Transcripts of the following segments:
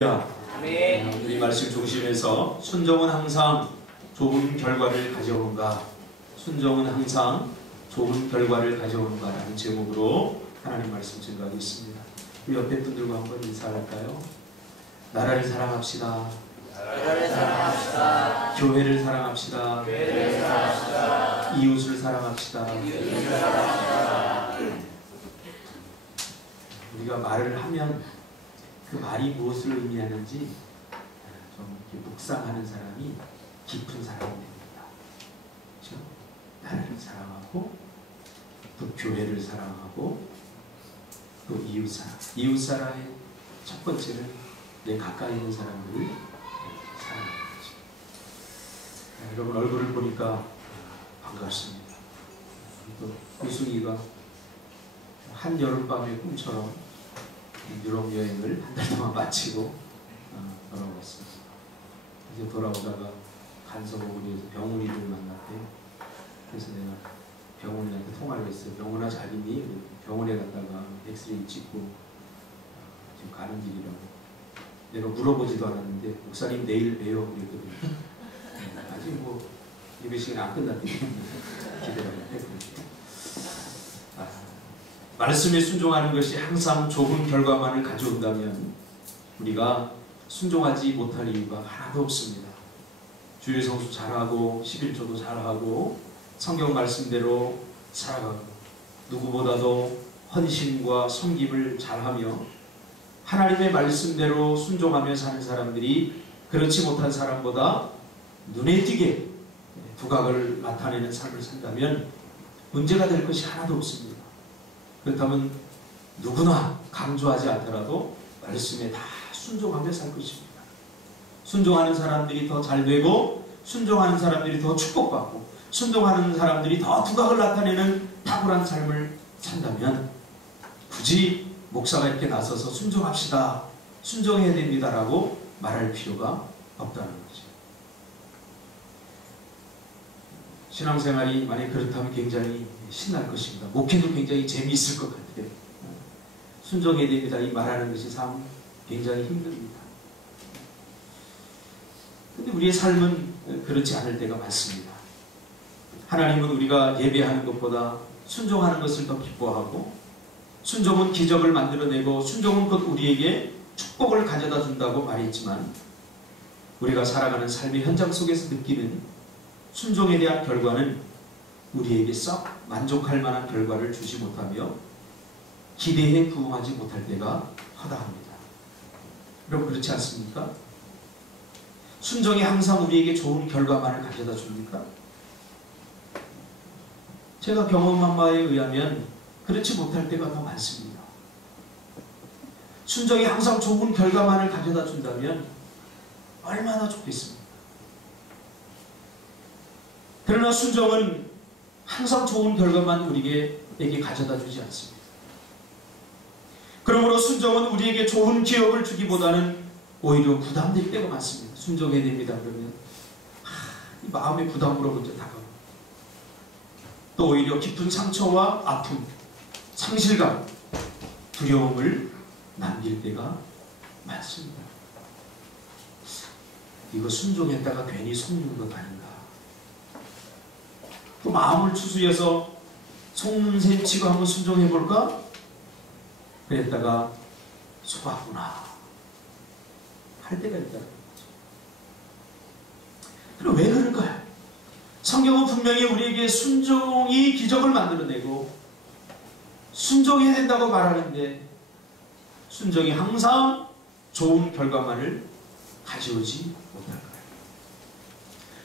우리 말씀 중심에서 순종은 항상 좋은 결과를 가져오는가, 순종은 항상 좋은 결과를 가져오는가 라는 제목으로 하나님 말씀 증거하겠습니다. 우리 옆에 분들과 한번 인사할까요? 나라를 사랑합시다. 나라를 사랑합시다. 교회를 사랑합시다. 교회를 사랑합시다. 이웃을 사랑합시다. 이웃을 사랑합시다. 우리가 말을 하면 그 말이 무엇을 의미하는지 좀 이렇게 묵상하는 사람이 깊은 사람이 됩니다. 그렇죠? 나라를 사랑하고 또 교회를 사랑하고 또 이웃사랑. 이웃사랑의 첫 번째는 내 가까이 있는 사람들을 사랑하는 거죠. 여러분 얼굴을 보니까 반갑습니다. 또 우승이가 한여름밤의 꿈처럼 유럽 여행을 한 달 동안 마치고 돌아왔습니다. 이제 돌아오다가 간서복을 위해서 병훈이를 만났대요. 그래서 내가 병훈이한테 통화를 했어요. 병훈아 잘 있니? 병원에 갔다가 엑스레이 찍고 지금 가는 길이라고. 내가 물어보지도 않았는데 목사님 내일 봬요 그랬거든요. 아직 뭐 예배 시간이 안 끝났기 때문에 기대를 했거든요. 말씀에 순종하는 것이 항상 좋은 결과만을 가져온다면 우리가 순종하지 못할 이유가 하나도 없습니다. 주일 성수 잘하고 11조도 잘하고 성경 말씀대로 살아가고 누구보다도 헌신과 섬김을 잘하며 하나님의 말씀대로 순종하며 사는 사람들이 그렇지 못한 사람보다 눈에 띄게 두각을 나타내는 삶을 산다면 문제가 될 것이 하나도 없습니다. 그렇다면 누구나 강조하지 않더라도 말씀에 다 순종하며 살 것입니다. 순종하는 사람들이 더 잘되고 순종하는 사람들이 더 축복받고 순종하는 사람들이 더 두각을 나타내는 탁월한 삶을 산다면 굳이 목사가 이렇게 나서서 순종합시다, 순종해야 됩니다라고 말할 필요가 없다는 거죠. 신앙생활이 만약 그렇다면 굉장히 신날 것입니다. 목회도 굉장히 재미있을 것 같아요. 순종해야 됩니다. 이 말하는 것이 참 굉장히 힘듭니다. 근데 우리의 삶은 그렇지 않을 때가 많습니다. 하나님은 우리가 예배하는 것보다 순종하는 것을 더 기뻐하고 순종은 기적을 만들어내고 순종은 곧 우리에게 축복을 가져다 준다고 말했지만 우리가 살아가는 삶의 현장 속에서 느끼는 순종에 대한 결과는 우리에게 썩 만족할 만한 결과를 주지 못하며 기대에 부응하지 못할 때가 허다합니다. 여러분 그렇지 않습니까? 순종이 항상 우리에게 좋은 결과만을 가져다 줍니까? 제가 경험한 바에 의하면 그렇지 못할 때가 더 많습니다. 순종이 항상 좋은 결과만을 가져다 준다면 얼마나 좋겠습니까? 그러나 순종은 항상 좋은 결과만 우리에게 가져다 주지 않습니다. 그러므로 순종은 우리에게 좋은 기업을 주기보다는 오히려 부담될 때가 많습니다. 순종해야 됩니다. 그러면 이 마음의 부담으로 먼저 다가오고 또 오히려 깊은 상처와 아픔, 상실감, 두려움을 남길 때가 많습니다. 이거 순종했다가 괜히 속는 것 아닌가. 또 마음을 추스려서 속눈샘 치고 한번 순종해볼까? 그랬다가 속았구나 할 때가 있다는 거죠. 그럼 왜 그럴까요? 성경은 분명히 우리에게 순종이 기적을 만들어내고 순종해야 된다고 말하는데 순종이 항상 좋은 결과만을 가져오지 못할까요?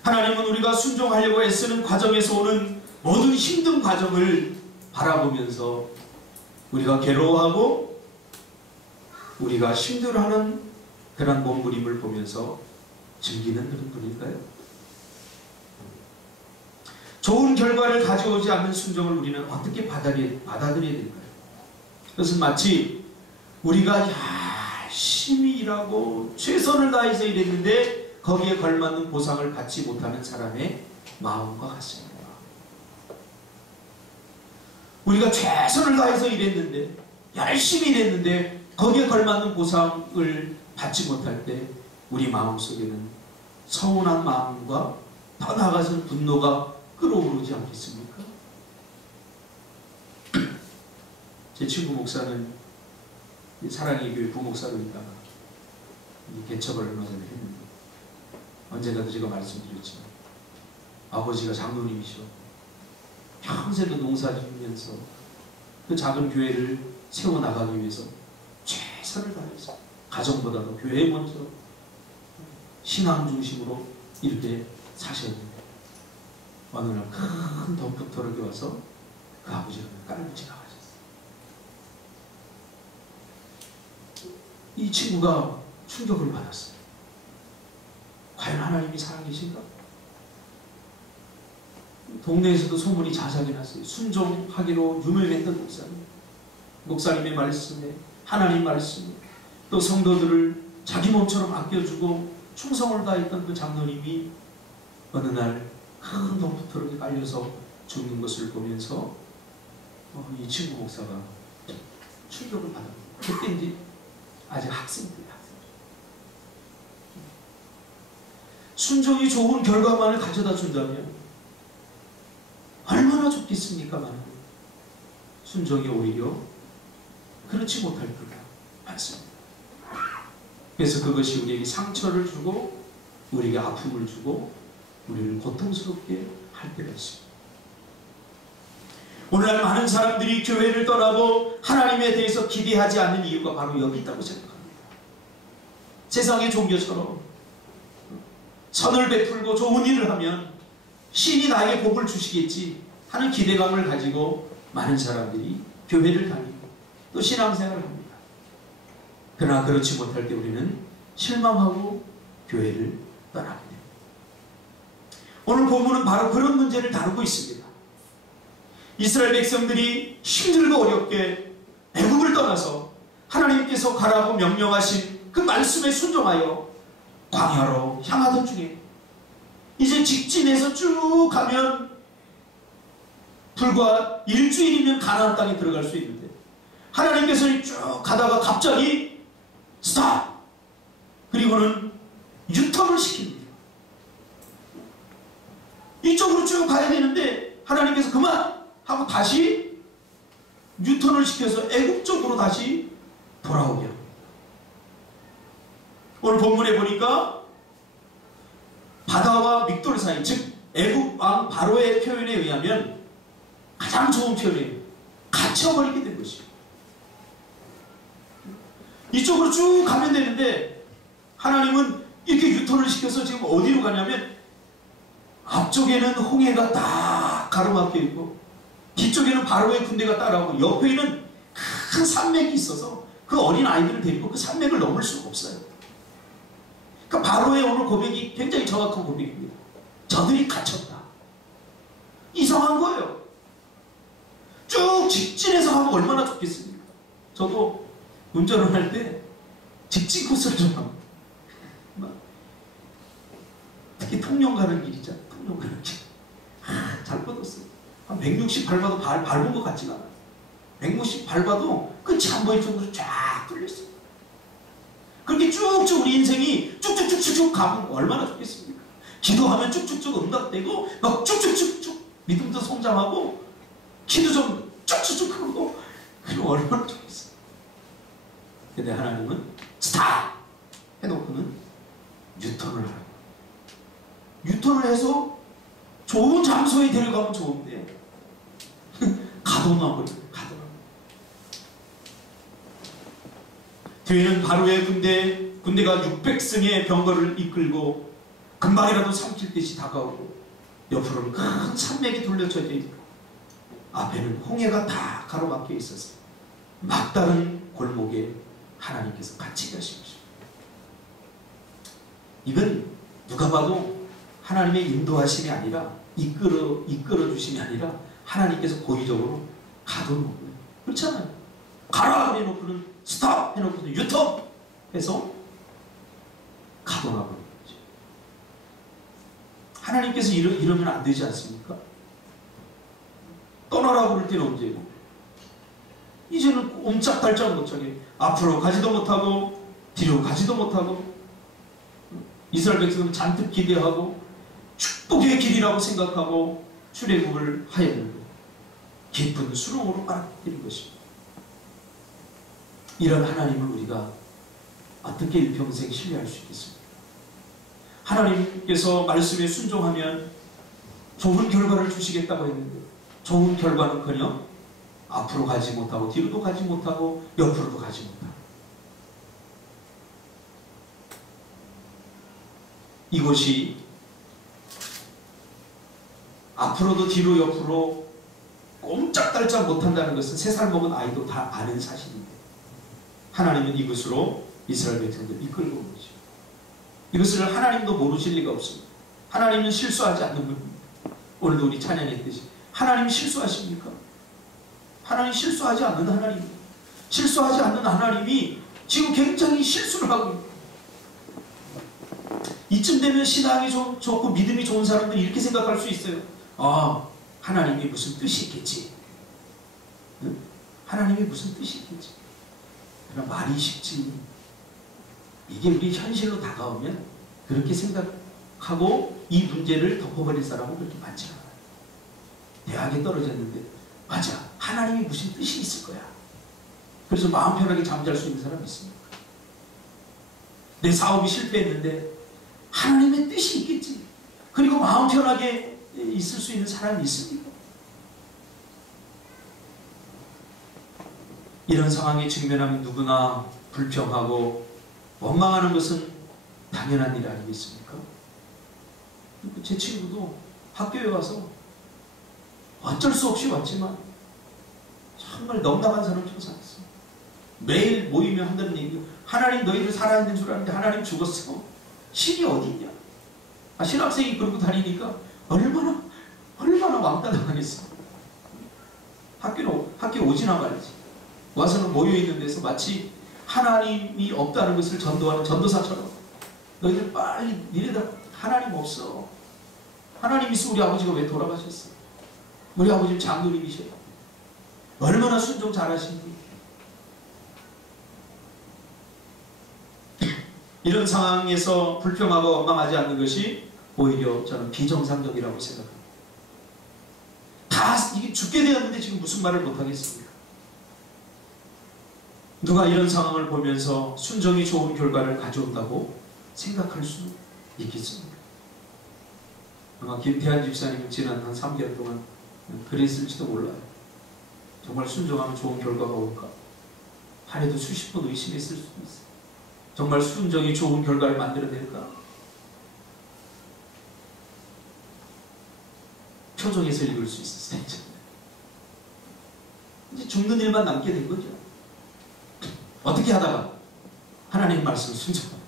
하나님은 우리가 순종하려고 애쓰는 과정에서 오는 모든 힘든 과정을 바라보면서 우리가 괴로워하고 우리가 힘들어하는 그런 몸부림을 보면서 즐기는 그런 분일까요? 좋은 결과를 가져오지 않는 순종을 우리는 어떻게 받아들여야 될까요? 그것은 마치 우리가 열심히 일하고 최선을 다해서 일했는데 거기에 걸맞는 보상을 받지 못하는 사람의 마음과 같습니다. 우리가 최선을 다해서 일했는데 열심히 일했는데 거기에 걸맞는 보상을 받지 못할 때 우리 마음속에는 서운한 마음과 더 나아가서는 분노가 끓어오르지 않겠습니까? 제 친구 목사는 사랑의 교회 부목사로 있다가 개척을 얼마 전에 했는데, 언젠가도 제가 말씀드렸지만 아버지가 장로님이시고 평생 그 농사 지으면서 그 작은 교회를 세워나가기 위해서 최선을 다해서 가정보다도 교회 먼저 신앙 중심으로 이렇게 사셨는데, 어느 날 큰 덤프트럭이 와서 그 아버지가 깔고 지나가셨어요. 이 친구가 충격을 받았어요. 과연 하나님이 살아계신가? 동네에서도 소문이 자자하게 났어요. 순종하기로 유명했던 목사님. 목사님의 말씀에, 하나님 말씀에, 또 성도들을 자기 몸처럼 아껴주고 충성을 다했던 그 장로님이 어느 날 큰 덤프트럭에 깔려서 죽는 것을 보면서 이 친구 목사가 충격을 받았어요. 그때 이제 아직 학생들이야. 순종이 좋은 결과만을 가져다 준다면 얼마나 좋겠습니까만, 순종이 오히려 그렇지 못할 때가 많습니다. 그래서 그것이 우리에게 상처를 주고 우리에게 아픔을 주고 우리를 고통스럽게 할 때가 있습니다. 오늘날 많은 사람들이 교회를 떠나고 하나님에 대해서 기대하지 않는 이유가 바로 여기 있다고 생각합니다. 세상의 종교처럼 선을 베풀고 좋은 일을 하면 신이 나에게 복을 주시겠지 하는 기대감을 가지고 많은 사람들이 교회를 다니고 또 신앙생활을 합니다. 그러나 그렇지 못할 때 우리는 실망하고 교회를 떠납니다. 오늘 본문은 바로 그런 문제를 다루고 있습니다. 이스라엘 백성들이 힘들고 어렵게 애국을 떠나서 하나님께서 가라고 명령하신 그 말씀에 순종하여 광야로 향하던 중에 이제 직진해서 쭉 가면 불과 일주일이면 가나안 땅에 들어갈 수 있는데, 하나님께서 쭉 가다가 갑자기 스탑! 그리고는 유턴을 시킵니다. 이쪽으로 쭉 가야 되는데 하나님께서 그만! 하고 다시 유턴을 시켜서 애굽 쪽으로 다시 돌아오게 합니다. 오늘 본문에 보니까 바다와 믹돌 사이, 즉 애굽 왕 바로의 표현에 의하면 가장 좋은 표현이에요. 갇혀버리게 된 것이에요. 이쪽으로 쭉 가면 되는데 하나님은 이렇게 유턴을 시켜서 지금 어디로 가냐면, 앞쪽에는 홍해가 딱 가로막혀 있고 뒤쪽에는 바로의 군대가 따라오고 옆에는 큰 산맥이 있어서 그 어린 아이들을 데리고 그 산맥을 넘을 수가 없어요. 그러니까 바로의 오늘 고백이 굉장히 정확한 고백입니다. 저들이 갇혔다. 이상한 거예요. 쭉 직진해서 가면 얼마나 좋겠습니까? 저도 운전을 할 때 직진 코스를 좀 합니다. 특히 통영 가는 길이죠. 통영 가는 길. 잘 뻗었어요. 한 160 밟아도 밟은 것 같지가 않아요. 160 밟아도 끝이 안 보일 정도로 쫙 뚫렸어요. 그렇게 쭉쭉 우리 인생이 쭉쭉쭉쭉 가면 얼마나 좋겠습니까? 기도하면 쭉쭉쭉 응답되고 막 쭉쭉쭉쭉 믿음도 성장하고 기도 좀 쭉쭉쭉 크고, 그럼 얼마나 좋겠어요. 근데 하나님은 스탑! 해놓고는 유턴을 하라고. 유턴을 해서 좋은 장소에 데려가면 좋은데 가둬놔버려요. 가둬놔. 뒤에는 바로의 군대가 600승의 병거를 이끌고 금방이라도 삼킬 듯이 다가오고, 옆으로는 큰 산맥이 둘러쳐져 있고 앞에는 홍해가 다 가로막혀 있어서 막다른 골목에 하나님께서 같이 가신 것입니다. 이건 누가 봐도 하나님의 인도하심이 아니라 이끌어 주심이 아니라 하나님께서 고의적으로 가둬놓은 거예요. 그렇잖아요. 가라 해놓고는 스탑 해놓고는 유턴 해서 가둬놔버린 거죠. 하나님께서 이러면 안 되지 않습니까? 떠나라고 그럴 때는 언제고? 이제는 옴짝달짝 못하게 앞으로 가지도 못하고 뒤로 가지도 못하고 이스라엘 백성은 잔뜩 기대하고 축복의 길이라고 생각하고 출애굽을 하였는데 깊은 수렁으로 빠뜨린 것입니다. 이런 하나님을 우리가 어떻게 일평생 신뢰할 수 있겠습니까? 하나님께서 말씀에 순종하면 좋은 결과를 주시겠다고 했는데 좋은 결과는커녕 앞으로 가지 못하고 뒤로도 가지 못하고 옆으로도 가지 못하고 이것이 앞으로도 뒤로 옆으로 꼼짝달짝 못한다는 것은 3살 먹은 아이도 다 아는 사실인데 하나님은 이것으로 이스라엘 백성들을 이끌고 온 거죠. 이것을 하나님도 모르실 리가 없습니다. 하나님은 실수하지 않는 분입니다. 오늘도 우리 찬양했듯이 하나님 실수하십니까? 하나님 실수하지 않는 하나님입니다. 실수하지 않는 하나님이 지금 굉장히 실수를 하고 있습니다. 이쯤 되면 신앙이 좋고 믿음이 좋은 사람들이 이렇게 생각할 수 있어요. 아, 하나님이 무슨 뜻이 있겠지. 응? 하나님이 무슨 뜻이 있겠지. 그러나 말이 쉽지. 이게 우리 현실로 다가오면 그렇게 생각하고 이 문제를 덮어버릴 사람은 그렇게 많지 않아요. 대학에 떨어졌는데 맞아, 하나님이 무슨 뜻이 있을 거야. 그래서 마음 편하게 잠잘 수 있는 사람이 있습니까? 내 사업이 실패했는데 하나님의 뜻이 있겠지. 그리고 마음 편하게 있을 수 있는 사람이 있습니까? 이런 상황에 직면하면 누구나 불평하고 원망하는 것은 당연한 일 아니겠습니까? 제 친구도 학교에 와서 어쩔 수 없이 왔지만 정말 넉넉한 사람 청산했어. 매일 모이면 한다는 얘기, 하나님 너희들 살아있는 줄 아는데 하나님 죽었어. 신이 어디 있냐? 신학생이 그러고 다니니까 얼마나 왕따 당하겠어. 학교 오지나 말이지. 와서는 모여있는 데서 마치 하나님이 없다는 것을 전도하는 전도사처럼 너희들 빨리 니네들 하나님 없어. 하나님 있어. 우리 아버지가 왜 돌아가셨어? 우리 아버지는 장로님이셔요. 얼마나 순종 잘하시니. 이런 상황에서 불평하고 원망하지 않는 것이 오히려 저는 비정상적이라고 생각합니다. 다 이게 죽게 되었는데 지금 무슨 말을 못하겠습니까? 누가 이런 상황을 보면서 순종이 좋은 결과를 가져온다고 생각할 수 있겠습니까? 아마 김태한 집사님은 지난 한 3개월 동안 그랬을지도 몰라요. 정말 순종하면 좋은 결과가 올까? 하루에도 수십 번 의심했을 수도 있어요. 정말 순종이 좋은 결과를 만들어낼까? 표정에서 읽을 수 있었어요. 이제 죽는 일만 남게 된 거죠. 어떻게 하다가 하나님 말씀 순종하다가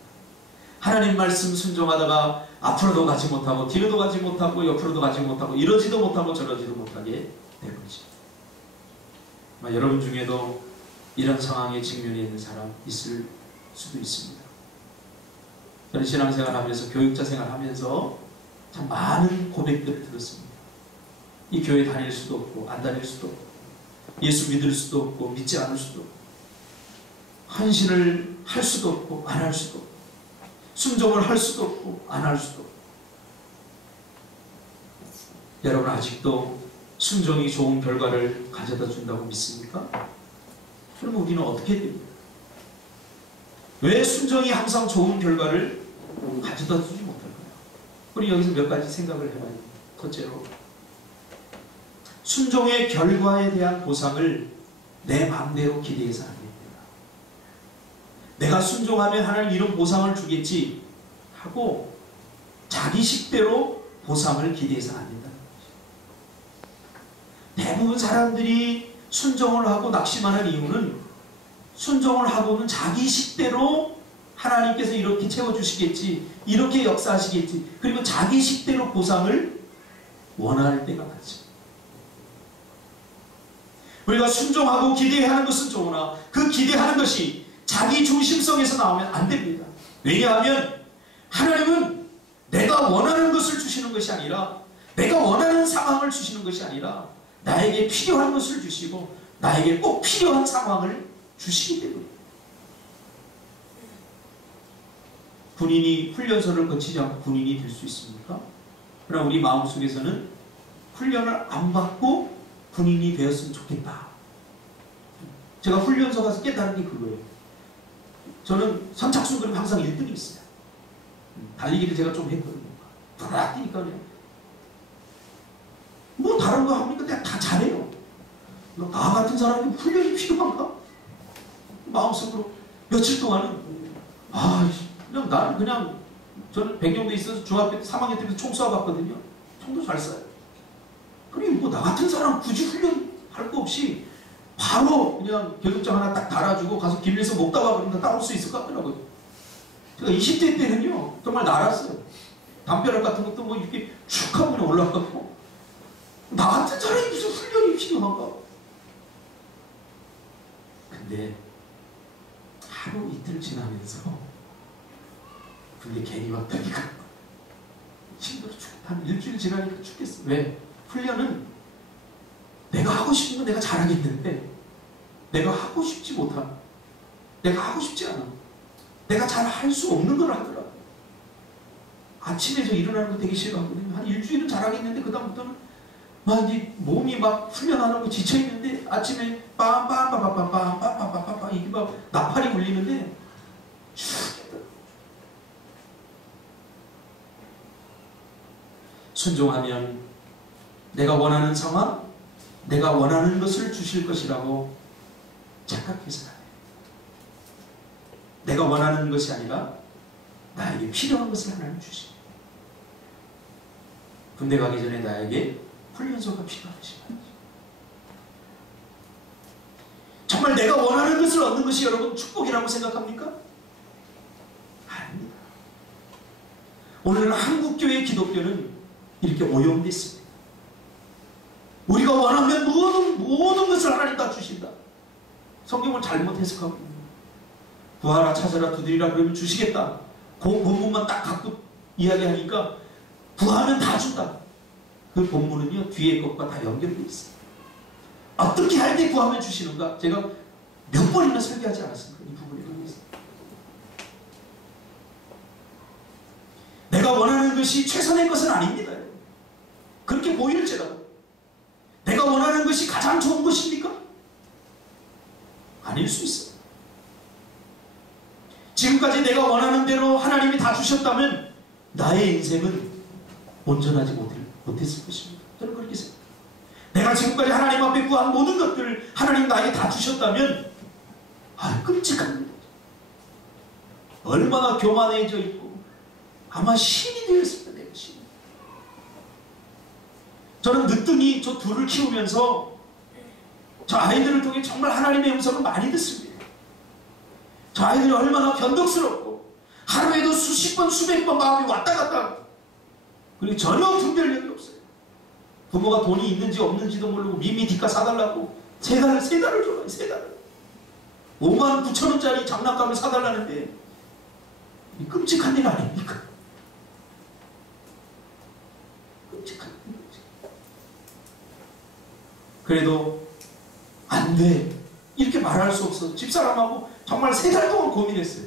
하나님 말씀 순종하다가 앞으로도 가지 못하고 뒤로도 가지 못하고 옆으로도 가지 못하고 이러지도 못하고 저러지도 못하게 된 거죠. 여러분 중에도 이런 상황에 직면해 있는 사람 있을 수도 있습니다. 저는 신앙생활 하면서 교육자 생활하면서 참 많은 고백들을 들었습니다. 이 교회 다닐 수도 없고 안 다닐 수도 없고 예수 믿을 수도 없고 믿지 않을 수도 없고 헌신을 할 수도 없고 안 할 수도 없고 순종을 할 수도 없고 안 할 수도 없고. 여러분 아직도 순종이 좋은 결과를 가져다 준다고 믿습니까? 그러면 우리는 어떻게 됩니까? 왜 순종이 항상 좋은 결과를 가져다 주지 못할까요? 우리 여기서 몇 가지 생각을 해봐요. 첫째로 순종의 결과에 대한 보상을 내 마음대로 기대해서 안 됩니다. 내가 순종하면 하나님 이런 보상을 주겠지 하고 자기 식대로 보상을 기대해서 안 된다는 거죠. 대부분 사람들이 순종을 하고 낙심하는 이유는 순종을 하고는 자기 식대로 하나님께서 이렇게 채워주시겠지, 이렇게 역사하시겠지, 그리고 자기 식대로 보상을 원할 때가 많죠. 우리가 순종하고 기대하는 것은 좋으나 그 기대하는 것이 자기 중심성에서 나오면 안 됩니다. 왜냐하면 하나님은 내가 원하는 것을 주시는 것이 아니라 내가 원하는 상황을 주시는 것이 아니라 나에게 필요한 것을 주시고 나에게 꼭 필요한 상황을 주시기 때문에 군인이 훈련소를 거치지 않고 군인이 될 수 있습니까? 그러나 우리 마음속에서는 훈련을 안 받고 군인이 되었으면 좋겠다. 제가 훈련소 가서 깨달은 게 그거예요. 저는 선착순 그룹 항상 1등이 있어요. 달리기를 제가 좀 했거든요. 돌아 뛰니까 그냥 뭐 다른 거 합니까? 내가 다 잘해요. 나 같은 사람이 훈련이 필요한가? 마음속으로 며칠 동안은 그냥 나는 그냥 저는 백령도에 있어서 중학교 3학년 때부터 총 쏴봤거든요. 총도 잘 쏴요. 그리고 뭐 나 같은 사람 굳이 훈련할 거 없이 바로 그냥 교육장 하나 딱 달아주고 가서 길에서 먹다 와버리면 따올 수 있을 것 같더라고요. 제가 20대 때는요 정말 날았어요. 담벼락 같은 것도 뭐 이렇게 축 하고 그냥 올라가고 나 같은 사람이 무슨 훈련이 필요한가? 근데 하루 이틀 지나면서 그게 괜히 왔다니까 힘들어 죽겠다. 한 일주일 지나니까 죽겠어. 왜? 훈련은 내가 하고 싶은 건 내가 잘하겠는데 내가 하고 싶지 못한, 내가 하고 싶지 않아, 내가 잘 할 수 없는 걸 하더라고. 아침에 저 일어나는 거 되게 싫어하거든요. 한 일주일은 잘하겠는데 그 다음부터는 막 이제 몸이 막 훈련하는 거 지쳐있는데 아침에 빰빰빰빰빰빰빰빰빰빰 이게 막 나팔이 울리는데 죽겠다. 순종하면 내가 원하는 상황, 내가 원하는 것을 주실 것이라고 착각해서 안 해요. 내가 원하는 것이 아니라 나에게 필요한 것을 하나님 주십니다. 군대 가기 전에 나에게 훈련소가 필요하지. 정말 내가 원하는 것을 얻는 것이 여러분 축복이라고 생각합니까? 아닙니다. 오늘은 한국교회 기독교는 이렇게 오염됐습니다. 우리가 원하면 모든 것을 하나님 다 주신다. 성경을 잘못 해석하고 있는 거예요. 구하라 찾아라 두드리라 그러면 주시겠다. 그 본문만 딱 갖고 이야기하니까 구하면 다 준다. 그 본문은요 뒤에 것과 다 연결되어 있어요. 어떻게 할 때 구하면 주시는가? 제가 몇 번이나 설교하지 않았습니까? 이 부분에 대해서. 내가 원하는 것이 최선의 것은 아닙니다. 그렇게 보일지라도 내가 원하는 것이 가장 좋은 것입니까? 아닐 수 있어요. 지금까지 내가 원하는 대로 하나님이 다 주셨다면 나의 인생은 온전하지 못했을 것입니다. 저는 그렇게 생각합니다. 내가 지금까지 하나님 앞에 구한 모든 것들을 하나님 나에게 다 주셨다면 끔찍합니다. 얼마나 교만해져 있고 아마 신이 되었습니다. 내가 신. 저는 늦둥이 저 둘을 키우면서 저 아이들을 통해 정말 하나님의 음성을 많이 듣습니다. 저 아이들이 얼마나 변덕스럽고 하루에도 수십 번 수백 번 마음이 왔다 갔다 하고 그리고 전혀 분별력이 없어요. 부모가 돈이 있는지 없는지도 모르고 미미 뒷가 사달라고 세 달을 줘요. 세 달을 59,000원짜리 장난감을 사달라는데 이 끔찍한 일 아닙니까? 끔찍한 일이지. 그래도 안 돼. 이렇게 말할 수 없어. 집사람하고 정말 3달 동안 고민했어요.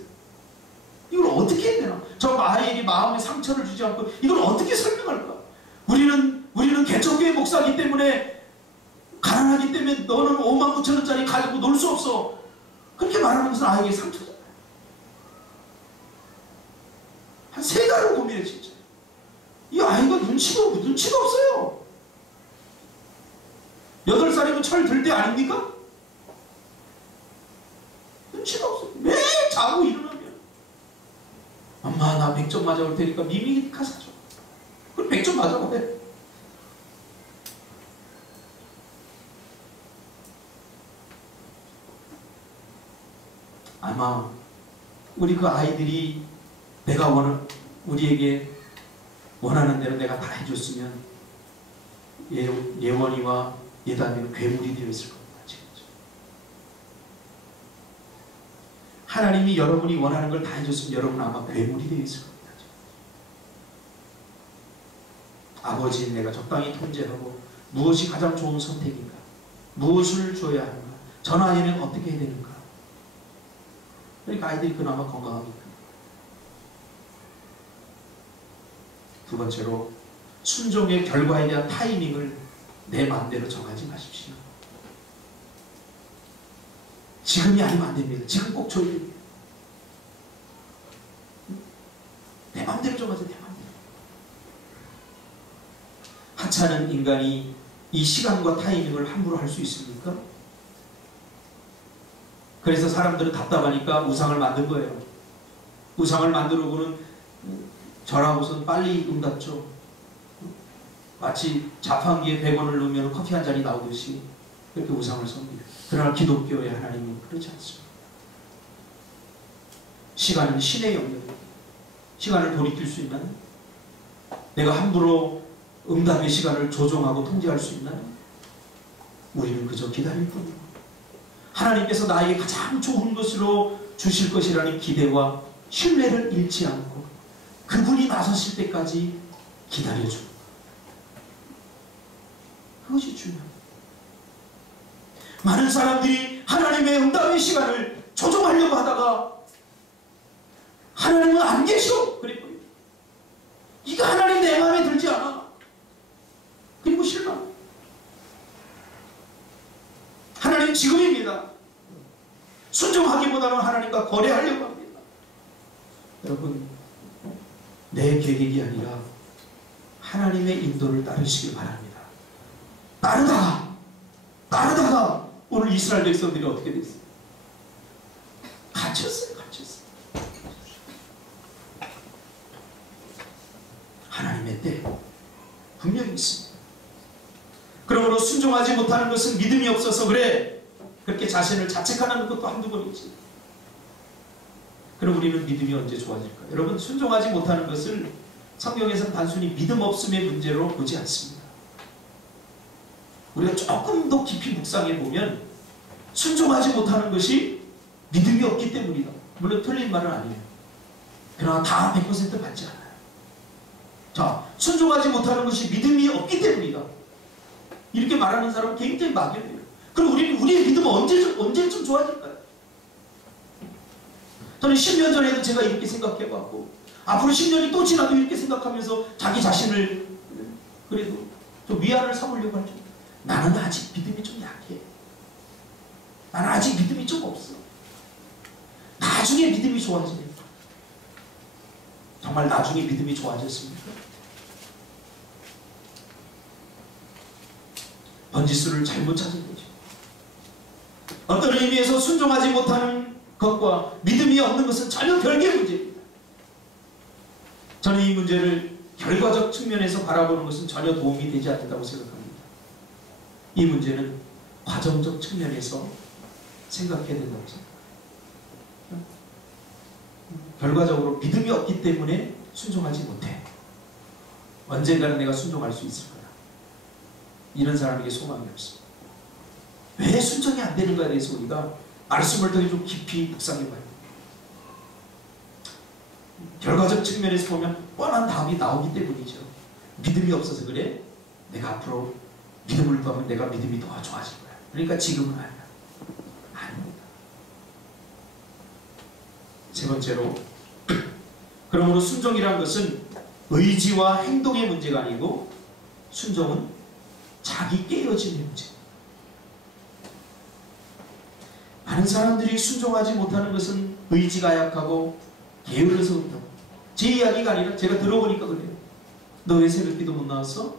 이걸 어떻게 해야 되나? 저 아이에게 마음의 상처를 주지 않고 이걸 어떻게 설명할까? 우리는 개척교회 목사이기 때문에 가난하기 때문에 너는 59,000원짜리 가지고 놀 수 없어. 그렇게 말하는 것은 아이에게 상처잖아요. 한 3달을 고민해 진짜. 이 아이가 눈치가 없어요. 8살이면 철 들 때 아닙니까? 눈치가 없어. 매일 자고 일어나면 엄마 나 100점 맞아올 테니까 미미카 사줘. 그럼 100점 맞아봐. 아마 우리 그 아이들이 우리에게 원하는 대로 내가 다 해줬으면 예원이와 예단이는 괴물이 되어 있을 겁니다. 하나님이 여러분이 원하는 걸 다 해줬으면 여러분은 아마 괴물이 되어 있을 겁니다. 아버지 내가 적당히 통제하고 무엇이 가장 좋은 선택인가? 무엇을 줘야 하는가? 전 아이는 어떻게 해야 되는가? 그러니까 아이들이 그나마 건강하니까. 두 번째로 순종의 결과에 대한 타이밍을 내 마음대로 정하지 마십시오. 지금이 아니면 안 됩니다. 지금 꼭 줘야 됩니다. 내 마음대로 정하세요. 내 마음대로. 하찮은 인간이 이 시간과 타이밍을 함부로 할 수 있습니까? 그래서 사람들은 답답하니까 우상을 만든 거예요. 우상을 만들고는 절하고선 빨리 응답죠. 마치 자판기에 100원을 넣으면 커피 한 잔이 나오듯이 그렇게 우상을 섬깁니다. 그러나 기독교의 하나님은 그렇지 않습니다. 시간은 신의 영역입니다. 시간을 돌이킬 수 있나요? 내가 함부로 응답의 시간을 조종하고 통제할 수 있나요? 우리는 그저 기다릴 뿐입니다. 하나님께서 나에게 가장 좋은 것으로 주실 것이라는 기대와 신뢰를 잃지 않고 그분이 나서실 때까지 기다려줍니다. 그것이 중요합니다. 많은 사람들이 하나님의 응답의 시간을 조종하려고 하다가 하나님은 안 계셔! 그랬거든요. 이거 하나님 내 마음에 들지 않아. 그리고 실망. 하나님 지금입니다. 순종하기보다는 하나님과 거래하려고 합니다. 여러분, 내 계획이 아니라 하나님의 인도를 따르시길 바랍니다. 따르다가 오늘 이스라엘 백성들이 어떻게 됐어요? 갇혔어요. 하나님의 때 분명히 있습니다. 그러므로 순종하지 못하는 것은 믿음이 없어서 그래. 그렇게 자신을 자책하는 것도 한두 번이지. 그럼 우리는 믿음이 언제 좋아질까요? 여러분, 순종하지 못하는 것을 성경에서는 단순히 믿음 없음의 문제로 보지 않습니다. 우리가 조금 더 깊이 묵상해 보면 순종하지 못하는 것이 믿음이 없기 때문이다. 물론 틀린 말은 아니에요. 그러나 다 100% 맞지 않아요. 자, 순종하지 못하는 것이 믿음이 없기 때문이다. 이렇게 말하는 사람은 굉장히 막연해요. 그럼 우리의 믿음은 언제쯤 좋아질까요? 저는 10년 전에도 제가 이렇게 생각해봤고 앞으로 10년이 또 지나도 이렇게 생각하면서 자기 자신을 그래도 좀 위안을 삼으려고 하죠. 나는 아직 믿음이 좀 약해. 나는 아직 믿음이 좀 없어. 나중에 믿음이 좋아지니까. 정말 나중에 믿음이 좋아졌습니까? 번지수를 잘못 찾은 거죠. 어떤 의미에서 순종하지 못하는 것과 믿음이 없는 것은 전혀 별개의 문제입니다. 저는 이 문제를 결과적 측면에서 바라보는 것은 전혀 도움이 되지 않는다고 생각합니다. 이 문제는 과정적 측면에서 생각해야 된다고 생각합니다. 결과적으로 믿음이 없기 때문에 순종하지 못해. 언젠가는 내가 순종할 수 있을 거야. 이런 사람에게 소망이 없습니다. 왜 순종이 안 되는가에 대해서 우리가 말씀을 더 좀 깊이 묵상해봐야 돼요. 결과적 측면에서 보면 뻔한 답이 나오기 때문이죠. 믿음이 없어서 그래? 내가 앞으로 믿음을 더하면 내가 믿음이 더 좋아질 거야. 그러니까 지금은 아니야. 아닙니다. 세 번째로, 그러므로 순종이란 것은 의지와 행동의 문제가 아니고 순종은 자기 깨어짐의 문제입니다. 많은 사람들이 순종하지 못하는 것은 의지가 약하고 게을러서 그렇다고. 제 이야기가 아니라 제가 들어보니까 그래요. 너 왜 새벽기도 못 나왔어?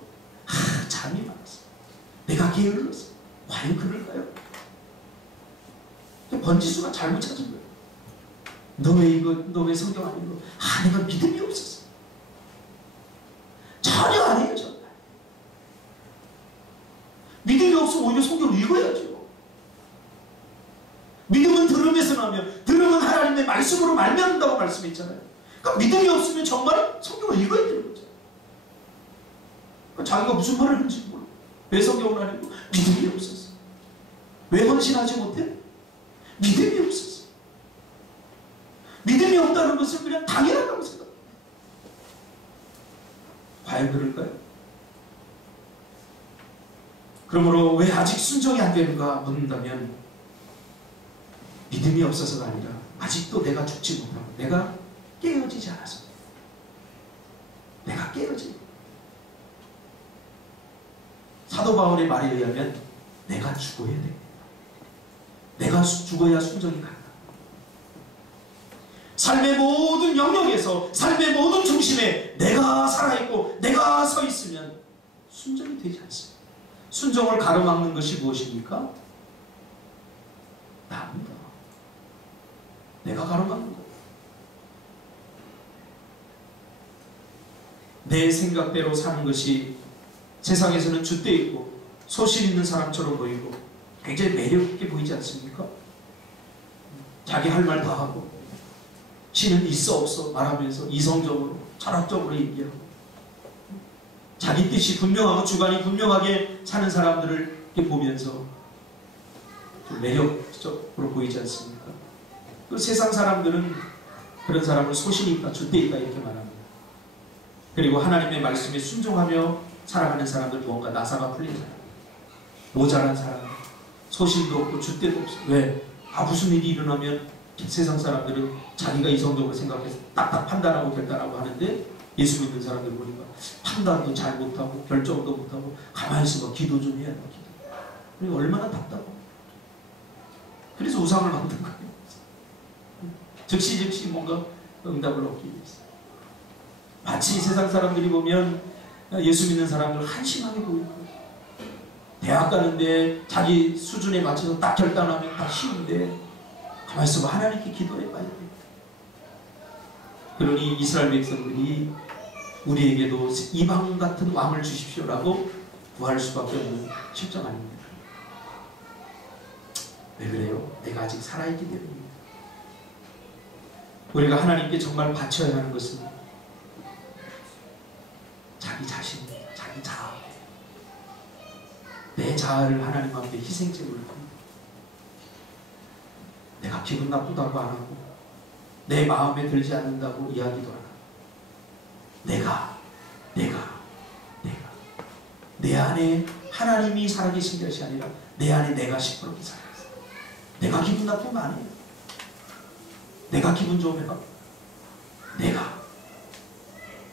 잠이 많았어. 내가 게을렀어. 과연 그럴까요? 번지수가 잘못 찾은 거예요. 너 왜 성경 안 읽어? 내가 믿음이 없었어. 전혀 아니에요, 정말. 믿음이 없으면 오히려 성경을 읽어야죠. 믿음은 들음에서 나면, 들음은 하나님의 말씀으로 말미암는다고 말씀했잖아요. 그러니까 믿음이 없으면 정말 성경을 읽어야 되는 거죠. 그러니까 자기가 무슨 말을 하는지 몰라. 왜 성경을 안 읽고? 믿음이 없었어. 왜 헌신하지 못해? 믿음이 없었어. 믿음이 없다는 것을 그냥 당연하다고 생각합니다. 과연 그럴까요? 그러므로 왜 아직 순종이 안 되는가 묻는다면 믿음이 없어서가 아니라 아직도 내가 죽지 못하고 내가 깨어지지 않아서 내가 깨어지지 사도 바울의 말에 의하면 내가 죽어야 돼. 내가 죽어야 순종이 가능하다. 삶의 모든 영역에서, 삶의 모든 중심에 내가 살아있고 내가 서 있으면 순종이 되지 않습니다. 순종을 가로막는 것이 무엇입니까? 나입니다. 내가 가로막는 것. 내 생각대로 사는 것이 세상에서는 줏대 있고 소신 있는 사람처럼 보이고 굉장히 매력있게 보이지 않습니까? 자기 할 말 다 하고 신은 있어 없어 말하면서 이성적으로 철학적으로 얘기하고 자기 뜻이 분명하고 주관이 분명하게 사는 사람들을 이렇게 보면서 좀 매력적으로 보이지 않습니까? 그 세상 사람들은 그런 사람을 소신이 있다, 줏대 있다 이렇게 말합니다. 그리고 하나님의 말씀에 순종하며 살아가는 사람들, 무언가 나사가 풀린 사람, 모자란 사람, 소신도 없고 줏대도 없어. 왜? 무슨 일이 일어나면 세상 사람들은 자기가 이성적으로 생각해서 딱딱 판단하고 결단하고 하는데, 예수 믿는 사람들 보니까 판단도 잘 못하고 결정도 못하고 가만히 있어봐, 기도 좀 해야 돼. 기도. 얼마나 답답해. 그래서 우상을 만든 거예요. 즉시 뭔가 응답을 얻기 위해서. 마치 세상 사람들이 보면 예수 믿는 사람들 한심하게 보이고, 대학 가는데 자기 수준에 맞춰서 딱 결단하면 다 쉬운데 가만히 있어봐, 하나님께 기도해 봐야 돼. 그러니 이스라엘 백성들이 우리에게도 이방 같은 왕을 주십시오라고 구할 수밖에 없는 실정 아닙니다. 왜 그래요? 내가 아직 살아있기 때문입니다. 우리가 하나님께 정말 바쳐야 하는 것은 자기 자신입니다. 자기 자아. 내 자아를 하나님 앞에 희생제물로 합니다. 내가 기분 나쁘다고 안 하고 내 마음에 들지 않는다고 이야기도 안 하고 내가 내 안에 하나님이 살아계신 것이 아니라 내 안에 내가 시끄럽게 살아있어요. 내가 기분 나쁘면 안 해요. 내가 기분 좋으면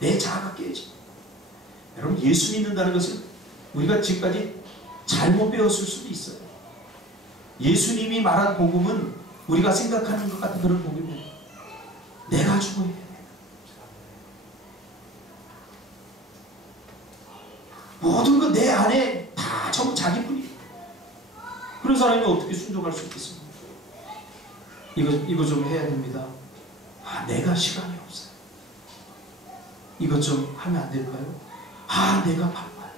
내 자아가 깨져. 여러분, 예수 믿는다는 것은 우리가 지금까지 잘못 배웠을 수도 있어요. 예수님이 말한 복음은 우리가 생각하는 것 같은 그런 복음이에요. 내가 죽어야 돼. 모든 거 내 안에 다 전부 자기뿐이에요. 그런 사람이 어떻게 순종할 수 있겠습니까? 이거 좀 해야 됩니다. 내가 시간이 없어요. 이것 좀 하면 안 될까요? 내가 바빠요.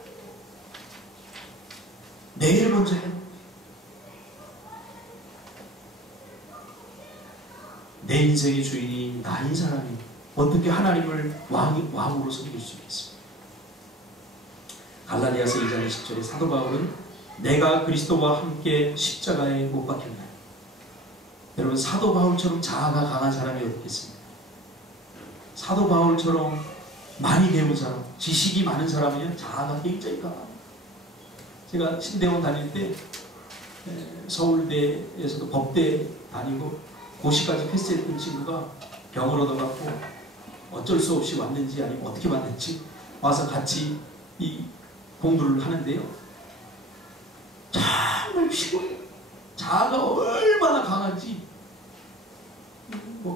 내일 먼저 해요. 내 인생의 주인이 나인 사람이 어떻게 하나님을 왕으로 섬길 수 있겠습니까? 갈라디아서 2장 20절에 사도 바울은 내가 그리스도와 함께 십자가에 못 박혔나요? 여러분, 사도 바울처럼 자아가 강한 사람이 어떻겠습니까? 사도 바울처럼 많이 배운 사람, 지식이 많은 사람이면 자아가 굉장히 강합니다. 제가 신대원 다닐 때 서울대에서도 법대 다니고 고시까지 패스했던 친구가 병을 얻어갖고 어쩔 수 없이 왔는지 아니면 어떻게 왔는지 와서 같이 이 공부를 하는데요. 정말 피곤해요. 자아가 얼마나 강한지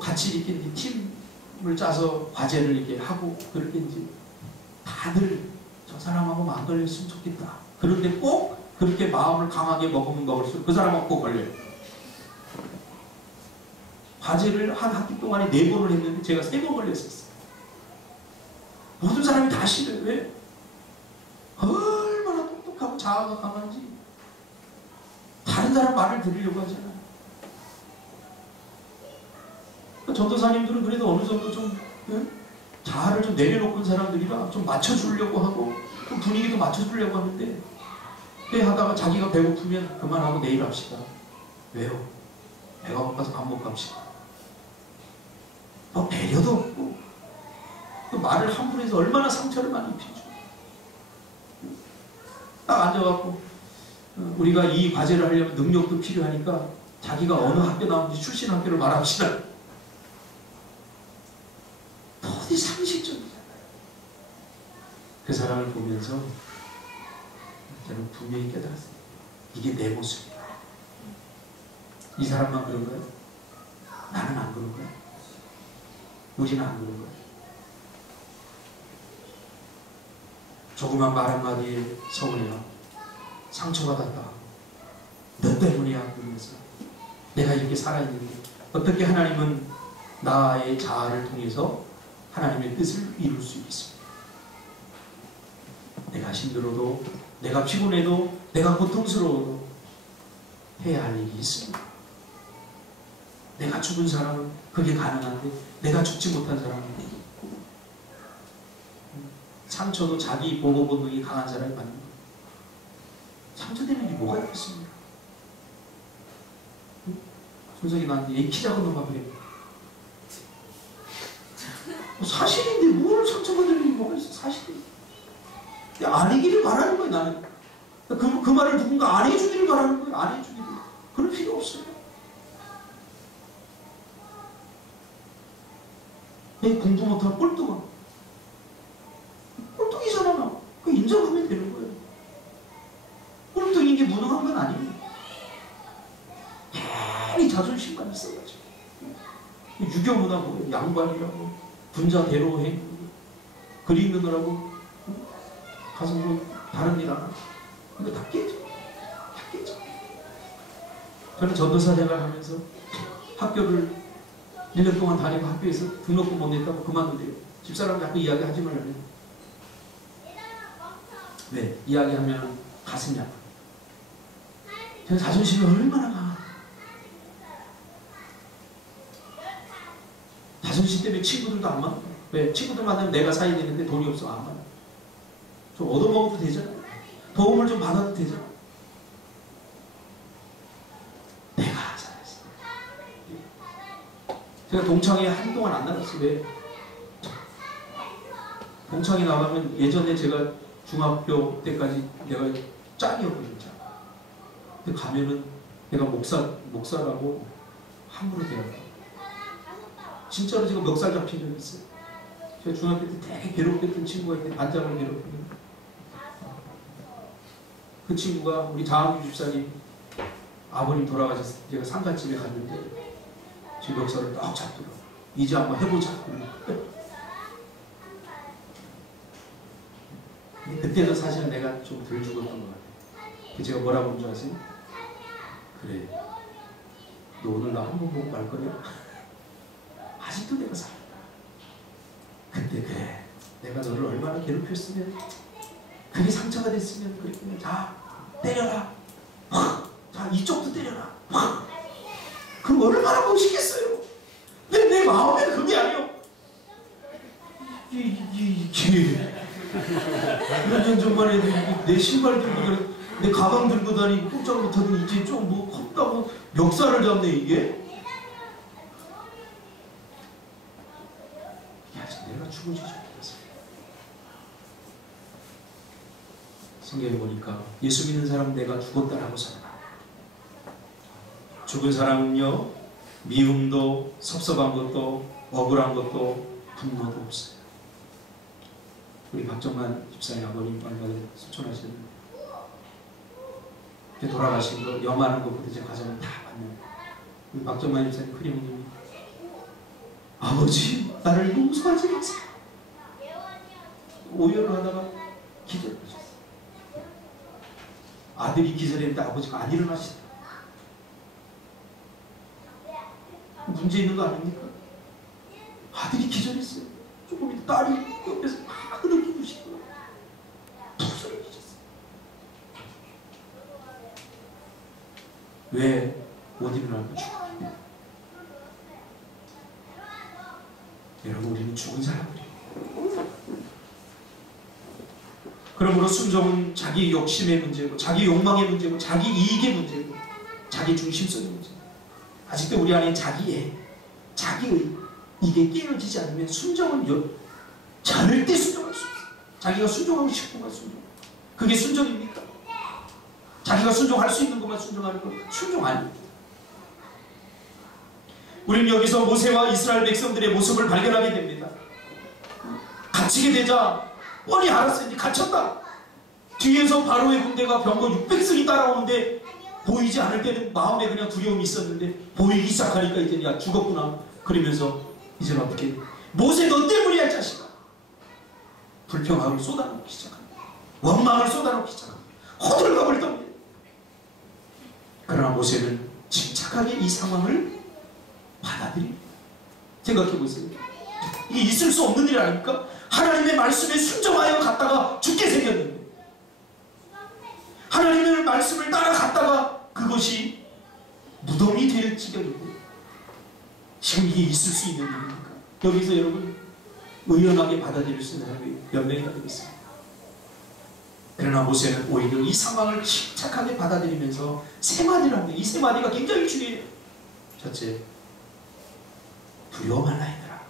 같이 이렇게 팀을 짜서 과제를 이렇게 하고 그럴 때 이제 다들 저 사람하고 안 걸렸으면 좋겠다. 그런데 꼭 그렇게 마음을 강하게 먹으면 먹을수록 그 사람하고 꼭 걸려요. 과제를 한 학기 동안에 4번을 했는데 제가 3번 걸렸었어요. 모든 사람이 다 싫어요. 왜? 얼마나 똑똑하고 자아가 강한지 다른 사람 말을 들으려고 하잖아요. 전도사님들은 그래도 어느 정도 좀 자아를 좀 내려놓은 사람들이라 좀 맞춰주려고 하고 좀 분위기도 맞춰주려고 하는데 하다가 자기가 배고프면 그만하고 내일 합시다. 왜요? 배가 고파서 밥 먹고 합시다. 배려도 없고 그 말을 함부로 해서 얼마나 상처를 많이 입히죠. 딱 앉아갖고 우리가 이 과제를 하려면 능력도 필요하니까 자기가 어느 학교 나오는지 출신 학교를 말합시다. 어디 상식적이잖아요. 그 사람을 보면서 저는 분명히 깨달았어요. 이게 내 모습이다. 이 사람만 그런 거예요? 나는 안 그런 거야? 우리는 안 그런 거야? 조그만 말 한마디에 서운해요. 상처받았다. 너 때문이야. 그러면서 내가 이렇게 살아있는데 어떻게 하나님은 나의 자아를 통해서 하나님의 뜻을 이룰 수 있습니다. 내가 힘들어도, 내가 피곤해도, 내가 고통스러워도 해야 할 일이 있습니다. 내가 죽은 사람은 그게 가능한데 내가 죽지 못한 사람은 상처도 자기 보호 본능이 강한 사람이 받는 거예요. 상처되는 게 뭐가 있겠습니까? 손석이 나한테 얘 키 작은 놈아 그래. 사실인데 뭘 상처받는 게 뭐가 있어? 사실이. 아니기를 바라는 거예요. 나는 그 말을 누군가 안 해주기를 바라는 거예요. 안 해주기를. 그럴 필요 없어요. 공부 못하고 꼴등아. 꼴등이잖아. 나. 그 인정하면 되는 거예요. 꼴등인 게 무능한 건 아니에요. 괜히 자존심만 있어가지고. 유교문화고 양반이라고 분자대로행 그림 넣느라고 가서 뭐 다른 일 하나. 이거 다 깨져. 다 깨져. 저는 전도사 생활하면서 학교를 1년 동안 다니고 학교에서 등록금 못 냈다고 그만둔대요. 집사람 자꾸 이야기하지 말라요. 네, 이야기하면 가슴이 아파. 저는 자존심이 얼마나 강하. 자존심 때문에 친구들도 안 만나. 왜? 친구들 만나면 내가 사야 되는데 돈이 없어 안 만나. 좀 얻어먹어도 되잖아. 도움을 좀 받아도 되잖아. 내가 잘했어. 제가 동창회 한동안 안 나갔어요. 왜? 동창회 나가면 예전에 제가 중학교 때까지 내가 짱이었거든요. 근데 가면은 내가 목사라고 함부로 대하고 진짜로 제가 멱살 잡힌 적이 있어요. 제가 중학교 때 되게 괴롭혔던 친구가 있는데 반장을 괴롭히는 그 친구가 우리 장학규 집사님 아버님 돌아가셨을 때 제가 상가집에 갔는데 제 멱살을 딱 잡더라고요. 이제 한번 해보자. 그때도 사실은 내가 좀 덜 죽었던 것 같아요. 제가 뭐라고 한 줄 아세요? 그래, 너 오늘 나 한 번 보고 말 거냐? 아직도 내가 살았다. 그때 그래, 내가 너를 얼마나 괴롭혔으면, 그게 상처가 됐으면 그랬으면, 자 때려라, 확, 자 이쪽도 때려라, 확. 그럼 얼마나 멋있겠어요? 내 마음에 그게 아니요. 몇 년 전만 해도 내 신발 들고 내 가방 들고 다니고 꼼짝 못하더니 이제 좀 뭐 컸다고 멱살을 잡네 이게. 이게 아직 내가 죽어지지 못했어요. 성경에 보니까 예수 믿는 사람은 내가 죽었다라고 생각합니다. 죽은 사람은요, 미움도 섭섭한 것도 억울한 것도 분노도 없어요. 우리 박정만 집사님 아버님 얼마 전에 수천하시는데 돌아가신 거 염하는 것부터 제 가정을 다 봤는데 우리 박정만 집사님 큰 형님이 아버지 나를 용서하지 마세요. 오열을 하다가 기절하셨어요. 아들이 기절했는데 아버지가 안 일어나시더라고요. 문제 있는 거 아닙니까? 아들이 기절했어요. 조금 있다 딸이 옆에서 막 흐느끼고 싶고 푹 쓰러지셨어요. 왜 못 일어나고 죽어요? 여러분, 우리는 죽은 사람들이에요. 그러므로 순종은 자기 욕심의 문제고, 자기 욕망의 문제고, 자기 이익의 문제고, 자기 중심성의 문제고, 아직도 우리 안에 자기의 이게 깨어지지 않으면 순종은 절대 순종할 수 없어요. 자기가 순종하고 싶은 것 순종. 그게 순종입니까? 자기가 순종할 수 있는 것만 순종하는 것 순종 아닙니다. 우리는 여기서 모세와 이스라엘 백성들의 모습을 발견하게 됩니다. 갇히게 되자 뻔히 알았어요. 이제 갇혔다. 뒤에서 바로의 군대가 병거 600승이 따라오는데 보이지 않을 때는 마음에 그냥 두려움이 있었는데 보이기 시작하니까 이제 야 죽었구나 그러면서 이제는 어떻게 모세 너 때문이야 이 자식아. 불평함을 쏟아놓기 시작합니다. 원망을 쏟아놓기 시작합니다. 호들갑을 떱니다. 그러나 모세는 침착하게 이 상황을 받아들입니다. 생각해보세요. 이게 있을 수 없는 일 아닙니까? 하나님의 말씀에 순종하여 갔다가 죽게 생겼는데 하나님의 말씀을 따라갔다가 그것이 무덤이 될 지경인데 지금 이게 있을 수 있는 일입니까? 여기서 여러분 의연하게 받아들일 수 있는 사람이 몇 명이나 되겠습니까? 그러나 모세는 오히려 이 상황을 침착하게 받아들이면서 세 마디를 합니다. 이 세 마디가 굉장히 중요해요. 첫째, 두려워 말라 얘들아.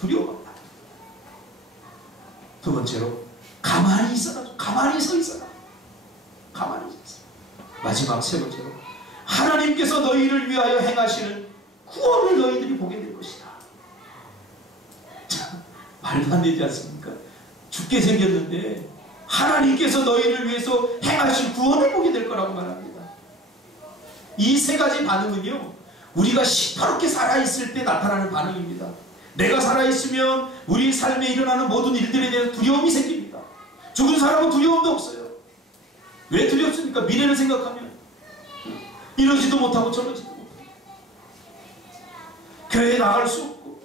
두려워 말라. 두 번째로 가만히 있어라. 가만히 서 있어라. 가만히 서 있어라. 마지막 세 번째로 하나님께서 너희를 위하여 행하시는 구원을 너희들이 보게 될 것이다. 참 말도 안 되지 않습니까? 죽게 생겼는데 하나님께서 너희를 위해서 행하실 구원을 보게 될 거라고 말합니다. 이 세 가지 반응은요 우리가 시퍼렇게 살아있을 때 나타나는 반응입니다. 내가 살아있으면 우리 삶에 일어나는 모든 일들에 대해서 두려움이 생깁니다. 죽은 사람은 두려움도 없어요. 왜 두렵습니까? 미래를 생각하면 이러지도 못하고 저러지도 못하고 교회에 나갈 수 없고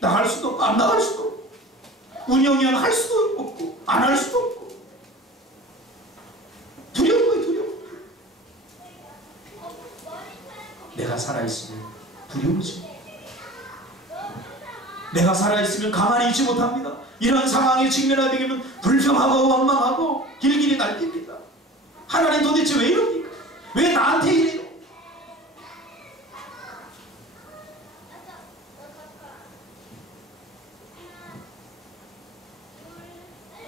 나갈 수도 없고 안 나갈 수도 없고 운영위원 할 수도 없고 안 할 수도 없고 두려운 거예요. 두려움. 내가 살아있으면 두려우지. 내가 살아있으면 가만히 있지 못합니다. 이런 상황에 직면하게 되면 불평하고 원망하고 길길이 날립니다. 하나님 도대체 왜 이럽니까? 왜 나한테 이래요?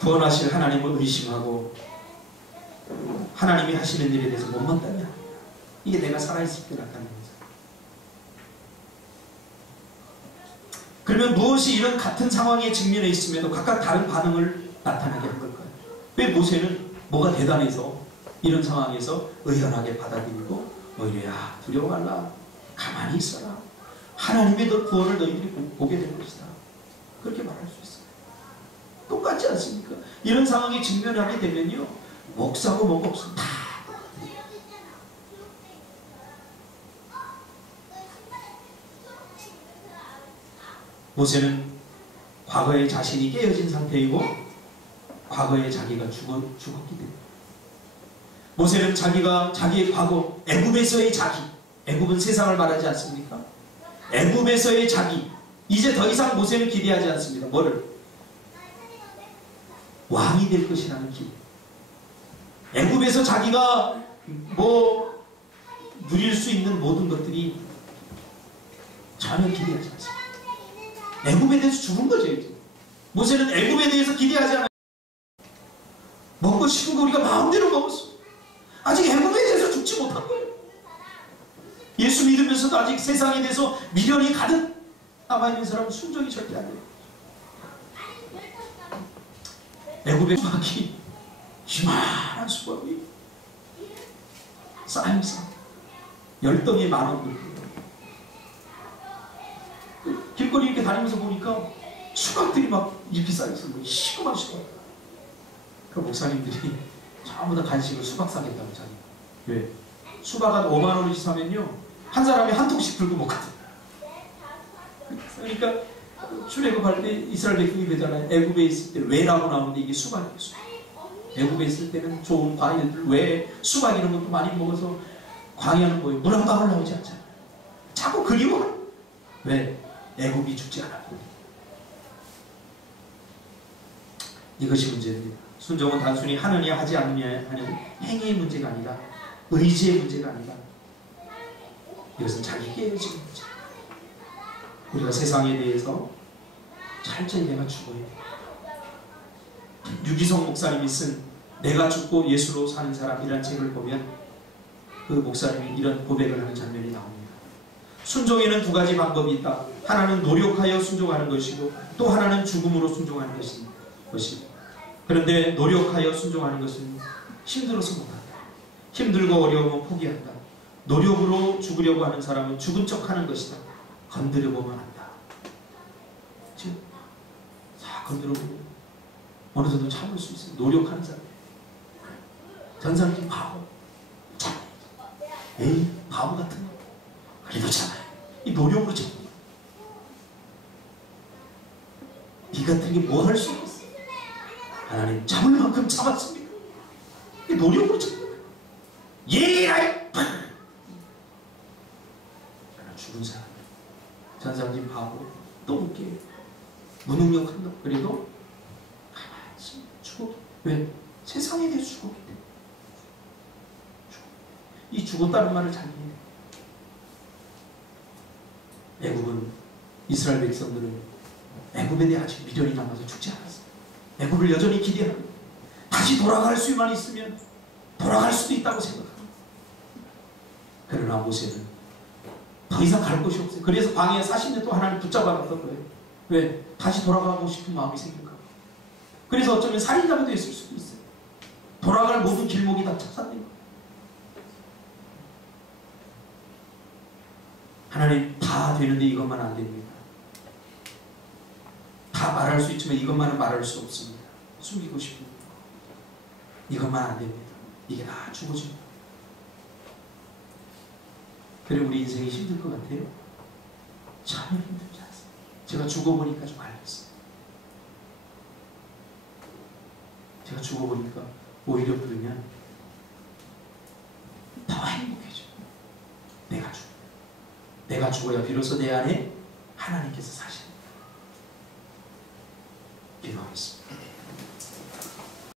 구원하실 하나님을 의심하고 하나님이 하시는 일에 대해서 못만다냐? 이게 내가 살아있을 때 나타나는 거죠. 그러면 무엇이 이런 같은 상황에 직면해 있음에도 각각 다른 반응을 나타나게 한 걸까요? 왜 모세는 뭐가 대단해서 이런 상황에서 의연하게 받아들이고 오히려 야 두려워 말라 가만히 있어라 하나님의 너 구원을 너희들이 보게 될 것이다 그렇게 말할 수 있어요. 똑같지 않습니까? 이런 상황에 직면하게 되면요 목사고 뭐고 없습니다. 모세는 과거에 자신이 깨어진 상태이고 과거에 자기가 죽었기 때문에 모세는 자기의 과거 애굽에서의 자기 애굽은 세상을 말하지 않습니까? 애굽에서의 자기 이제 더 이상 모세는 기대하지 않습니다. 뭐를? 왕이 될 것이라는 기대. 애굽에서 자기가 뭐 누릴 수 있는 모든 것들이 전혀 기대하지 않습니다. 애굽에 대해서 죽은 거죠. 이제. 모세는 애굽에 대해서 기대하지 않아요. 먹고 싶은 거 우리가 마음대로 먹었어. 아직 애굽에 대해서 죽지 못한 거예요. 예수 믿으면서도 아직 세상에 대해서 미련이 가득 남아있는 사람은 순종이 절대 안 돼요. 애굽의 수박이 이만한 수박이 쌓여서 10덩이 10,000원. 길거리 이렇게 다니면서 보니까 수박들이 막 이렇게 쌓여서 시커먼 수박. 그 목사님들이 전부 다 간식을 수박 사겠다고 자기. 왜? 수박 한 5만원씩 사면요 한 사람이 한 통씩 들고 먹거든. 그러니까 출애굽할 때 이스라엘 백성이 되잖아요. 애굽에 있을 때 왜라고 나오는데 이게 수박이에요. 수박. 애굽에 있을 때는 좋은 과일들 왜 수박 이런 것도 많이 먹어서 광야는 뭐예요? 물 한 방울 나오지 않잖아요. 자꾸 그리워. 왜? 애굽이 죽지 않았고. 이것이 문제입니다. 순종은 단순히 하느냐 하지 않느냐 하는 행위의 문제가 아니라 의지의 문제가 아니라 이것은 자기 깨어지는 문제. 우리가 세상에 대해서 철저히 내가 죽어야 돼. 유기성 목사님이 쓴 내가 죽고 예수로 사는 사람이라는 책을 보면 그 목사님이 이런 고백을 하는 장면이 나옵니다. 순종에는 두 가지 방법이 있다. 하나는 노력하여 순종하는 것이고 또 하나는 죽음으로 순종하는 것이고 그런데 노력하여 순종하는 것은 힘들어서 못한다. 힘들고 어려우면 포기한다. 노력으로 죽으려고 하는 사람은 죽은 척하는 것이다. 건드려보면 안다. 지금 다 건드려보면 어느 정도 참을 수 있어요. 노력하는 사람. 전상진 바보. 참아요. 에이 바보 같은 거. 그래도 참아요. 이 노력으로 참아요. 이 같은 게 뭐 할 수 있어? 하나님 참을 만큼 참았습니다. 이 노력으로 참아요. 예라이 죽은 사람. 전상진 바보. 또 웃겨요. 무능력한다. 그래도 가만히 죽어. 왜? 세상에 대해 죽었기 때문에. 이 죽었다는 말을 잘 이해해요. 애굽은 이스라엘 백성들은 애굽에 대해 아직 미련이 남아서 죽지 않았어요. 애굽을 여전히 기대합니다. 다시 돌아갈 수만 있으면 돌아갈 수도 있다고 생각합니다. 그러나 모세는 더 이상 갈 곳이 없어요. 그래서 광야에 40년 동안 하나님 붙잡아놨던 거예요. 왜? 다시 돌아가고 싶은 마음이 생길까 봐. 그래서 어쩌면 살인자가 됐을 수도 있어요. 돌아갈 모든 길목이 다 착사된 거예요. 하나님 다 되는데 이것만 안 됩니다. 다 말할 수 있지만 이것만은 말할 수 없습니다. 숨기고 싶습니다. 이것만 안 됩니다. 이게 다 죽어집니다. 그래 우리 인생이 힘들 것 같아요? 전혀 힘들지 않습니다. 제가 죽어보니까 좀 알겠어요. 제가 죽어보니까 오히려 그러면 더 행복해져요. 내가 죽어야 비로소 내 안에 하나님께서 사십니다. 기도하겠습니다.